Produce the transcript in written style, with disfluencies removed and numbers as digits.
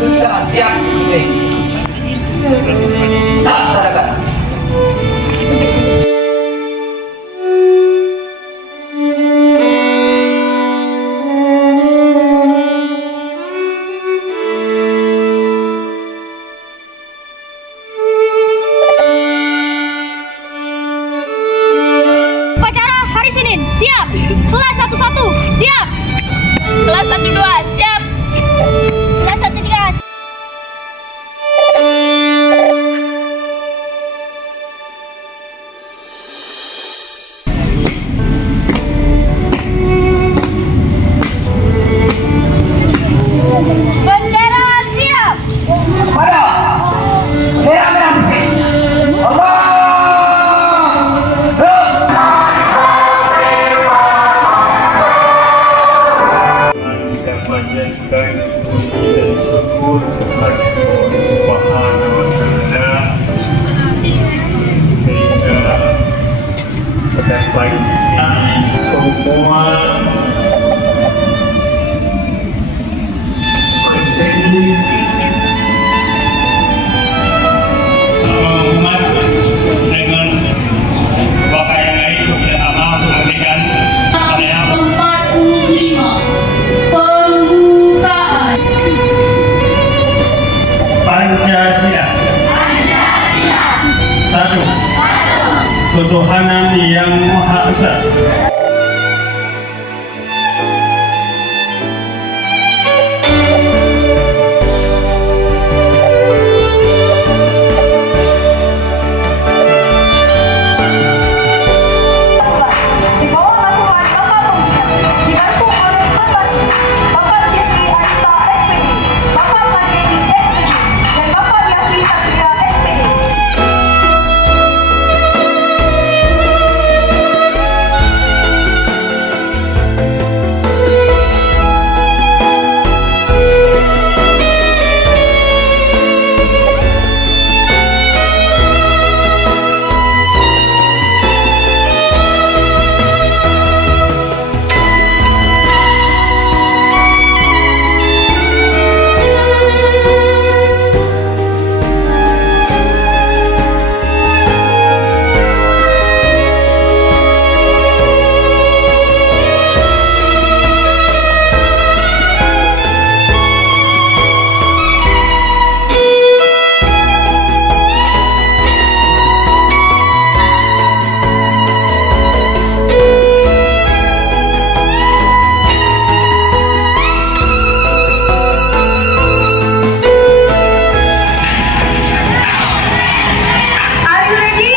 Siap. Oke. Laksanakan. Upacara hari Senin, siap. Kelas 11, siap. Kelas 12, siap. Kelas 13. Bendera siap. Pada. Merah merah putih. Allah. Kita panjatkan puji dan syukur kepada Allah Subhanahu wa Ta'ala sehingga pada pagi ini semua umat dengan pakaian itu bersama memberikan pakaian 45 Pembukaan Pancasila. Satu, ketuhanan yang Maha Esa. Di bawah naungan Bapak Pembina, dibantu oleh Bapak Jeffrey Arista SPD, Bapak Pandegi SPD, dan Bapak Yasmin Satria SPD. Are you ready?